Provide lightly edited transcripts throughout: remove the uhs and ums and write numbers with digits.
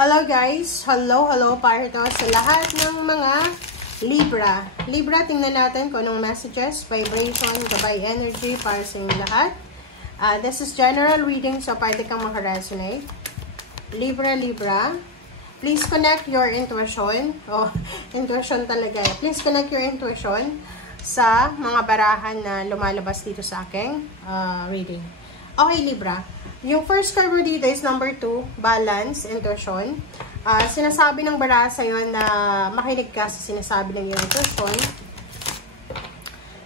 Hello guys! Hello para ito sa lahat ng mga Libra. Libra, tingnan natin kung anong messages, vibration, gabay energy para sa inyong lahat. This is general reading, so pwede kang makaresonate. Libra. Please connect your intuition. Intuition talaga. Please connect your intuition sa mga barahan na lumalabas dito sa aking reading. Okay, Libra. Yung first card mo dito is number 2, balance, intuition. Sinasabi ng baraha sa'yo na makinig ka sa sinasabi ng iyong intuition.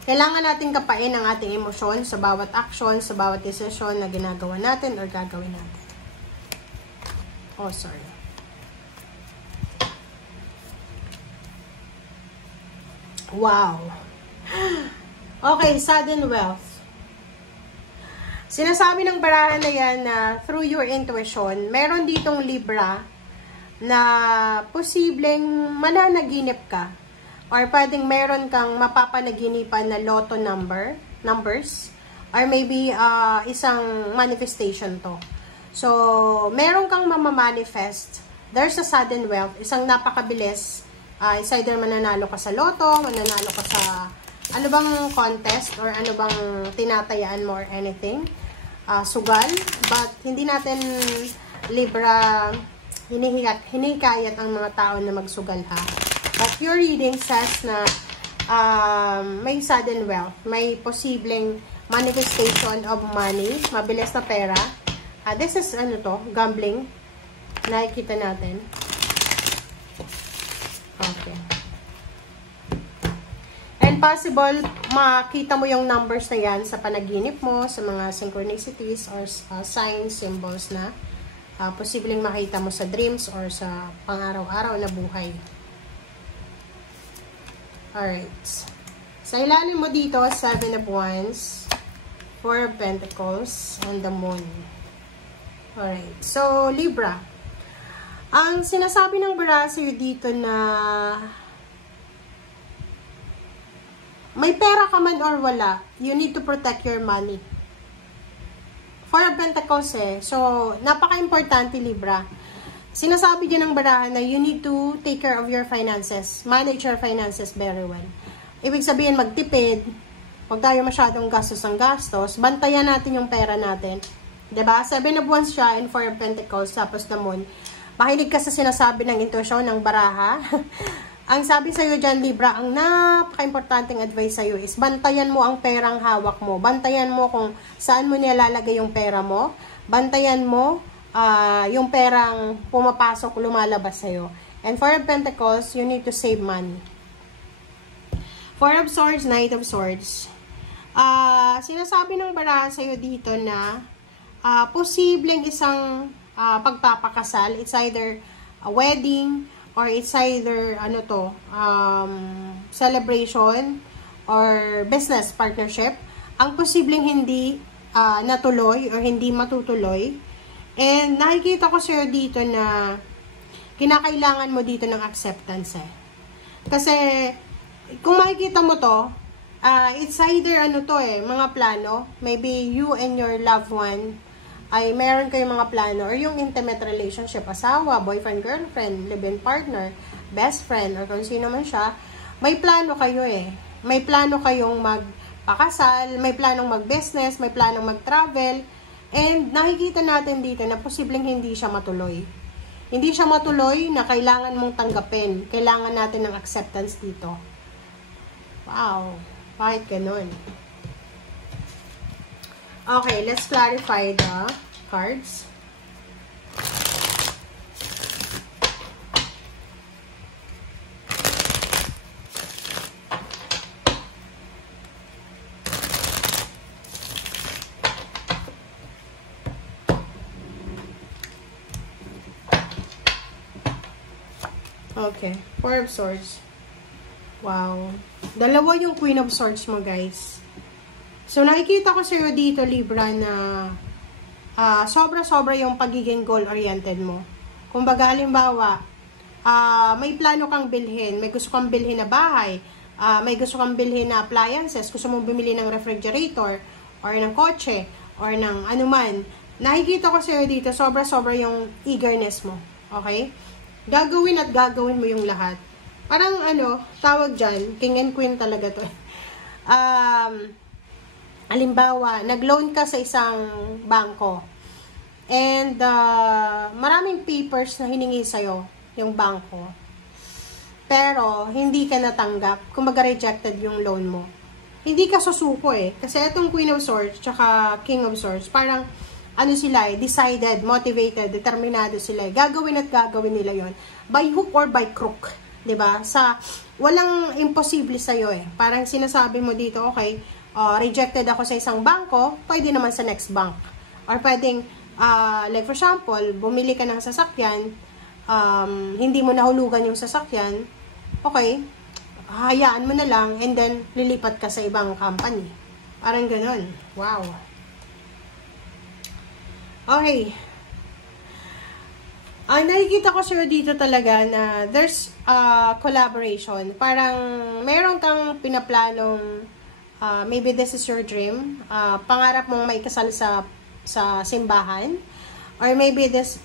Kailangan natin kapain ang ating emosyon sa bawat action, sa bawat desisyon na ginagawa natin or gagawin natin. Sorry. Wow. Okay, sudden wealth. Sinasabi ng barahan na yan na through your intuition, meron ditong Libra na posibleng mananaginip ka or pwedeng meron kang mapapanaginipan na lotto numbers or maybe isang manifestation to. So, meron kang mamamanifest. There's a sudden wealth. Isang napakabilis. It's either mananalo ka sa lotto, mananalo ka sa ano bang contest or ano bang tinatayaan mo or anything. Sugal, but hindi natin Libra hinikayat ang mga tao na magsugal ha. But your reading says na may sudden wealth, may posibleng manifestation of money, mabilis na pera. This is gambling. Nakikita natin. Okay. And possible, makita mo yung numbers na yan sa panaginip mo, sa mga synchronicities or signs, symbols na posibleng makita mo sa dreams or sa pang-araw-araw na buhay. Alright. Sa ilalim mo dito, 7 of Wands, 4 of Pentacles, and the Moon. Alright. So, Libra. Ang sinasabi ng baraha sa'yo dito na may pera ka man or wala, you need to protect your money. 4 of Pentacles So, napaka-importante, Libra. Sinasabi din ng barahan na you need to take care of your finances. Manage your finances very well. Ibig sabihin, magtipid. Huwag tayo masyadong gastos ang gastos. Bantayan natin yung pera natin. 'Di ba? 7 of Wands siya and 4 of Pentacles, tapos the Moon. Makinig ka sa sinasabi ng intuition ng baraha. Ang sabi sa'yo dyan, Libra, ang napaka-importanting advice sa'yo is bantayan mo ang perang hawak mo. Bantayan mo kung saan mo nilalagay yung pera mo. Bantayan mo yung perang pumapasok, lumalabas sa'yo. And 4 of Pentacles, you need to save money. 4 of Swords, Knight of Swords. Sinasabi ng baraha sa'yo dito na posibleng isang pagpapakasal. It's either a wedding, or it's either celebration or business partnership. Ang posibleng hindi natuloy or hindi matutuloy. And nakikita ko sa'yo dito na kinakailangan mo dito ng acceptance Kasi kung makikita mo to, it's either mga plano, maybe you and your loved one ay meron kayong mga plano or yung intimate relationship, asawa, boyfriend, girlfriend, live-in partner, best friend, or kung sino man siya, may plano kayo May plano kayong magpakasal, may planong mag-business, may planong mag-travel, and nakikita natin dito na posibleng hindi siya matuloy. Hindi siya matuloy na kailangan mong tanggapin. Kailangan natin ng acceptance dito. Wow! Bakit ganun? Okay, let's clarify the cards. Okay, 4 of Swords. Wow. Dalawa yung Queen of Swords mo, guys. So, nakikita ko sa'yo dito, Libra, na sobra-sobra yung pagiging goal-oriented mo. Kung baga, halimbawa, may plano kang bilhin, may gusto kang bilhin na bahay, may gusto kang bilhin na appliances, gusto mong bumili ng refrigerator, or ng kotse, or ng anuman. Nakikita ko sa'yo dito, sobra-sobra yung eagerness mo. Okay? Gagawin at gagawin mo yung lahat. Parang ano, tawag dyan, king and queen talaga to. Halimbawa, nag-loan ka sa isang bangko. And maraming papers na hiningi sa'yo yung bangko. Pero, hindi ka natanggap. Kumbaga rejected yung loan mo. Hindi ka susuko eh. Kasi itong Queen of Swords, tsaka King of Swords, parang ano sila eh, decided, motivated, determinado sila eh. Gagawin at gagawin nila yon by hook or by crook. 'Di ba? Sa walang imposible sa iyo eh. Parang sinasabi mo dito, okay, rejected ako sa isang bangko, pwede naman sa next bank. Or pwedeng like for example, bumili ka ng sasakyan, hindi mo nahulugan yung sasakyan, okay, hayaan mo na lang and then lilipat ka sa ibang company. Parang ganun. Wow. Okay. Nakikita ko sure dito talaga na there's collaboration. Parang meron kang pinaplanong, maybe this is your dream, pangarap mong may kasal sa simbahan, or maybe there's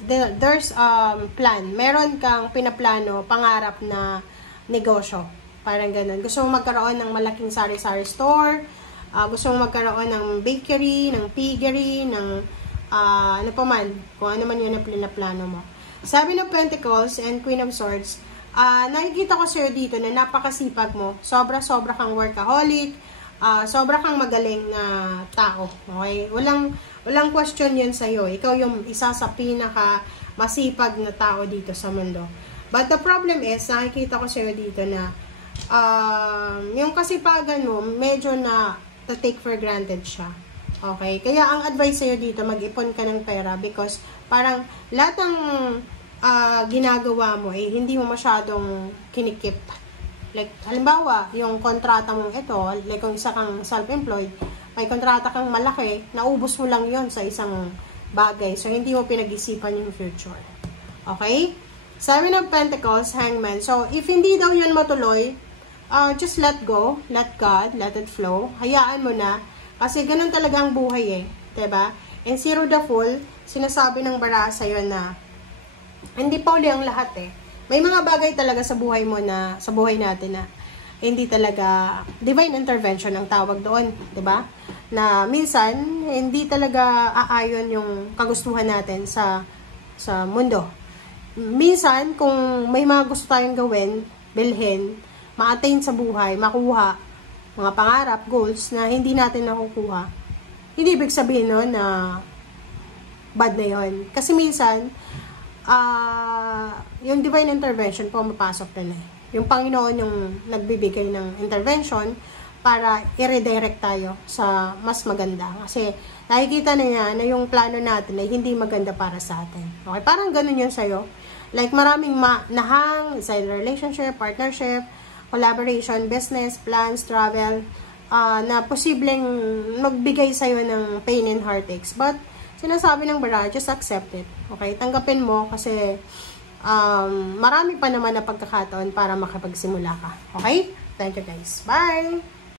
plan. Meron kang pinaplano, pangarap na negosyo. Parang ganun. Gusto mong magkaroon ng malaking sari-sari store, gusto mong magkaroon ng bakery, ng piggery, ng ano pa man, kung ano man yun na plano mo. Seven of Pentacles and Queen of Swords, nakikita ko sa'yo dito na napakasipag mo. Sobra-sobra kang workaholic, sobra kang magaling na tao. Okay? Walang question yun sa'yo. Ikaw yung isa sa pinaka masipag na tao dito sa mundo. But the problem is, nakikita ko sa'yo dito na yung kasipagan mo, medyo na take for granted siya. Okay? Kaya ang advice sa'yo dito, mag-ipon ka ng pera because parang lahat ng ginagawa mo eh, hindi mo masyadong kinikip. Like, halimbawa, yung kontrata mong ito, like kung isa kang self-employed, may kontrata kang malaki, naubos mo lang yon sa isang bagay. So, hindi mo pinag-isipan yung future. Okay? Seven of Pentacles, Hangman. So, if hindi daw yan matuloy, just let go, let God, let it flow. Hayaan mo na. Kasi ganun talaga ang buhay eh. Diba? And Zero the Fool, sinasabi ng bara sa'yo na hindi pa uli ang lahat eh. May mga bagay talaga sa buhay mo na, sa buhay natin na hindi talaga divine intervention ang tawag doon. Diba? Na minsan, hindi talaga aayon yung kagustuhan natin sa mundo. Minsan, kung may mga gusto tayong gawin, bilhin, ma-attain sa buhay, makuha, mga pangarap, goals na hindi natin nakukuha, hindi ibig sabihin no, na bad na yun. Kasi minsan, yung divine intervention po mapasok na eh. Yung Panginoon yung nagbibigay ng intervention para i-redirect tayo sa mas maganda. Kasi nakikita na niya na yung plano natin ay hindi maganda para sa atin. Okay, parang ganun yun sa'yo. Like maraming nahang sa relationship, partnership, collaboration, business, plans, travel, na posibleng magbigay sa'yo ng pain and heartaches. But, sinasabi ng bara, just accept it. Okay? Tanggapin mo kasi marami pa naman na pagkakataon para makapagsimula ka. Okay? Thank you guys. Bye!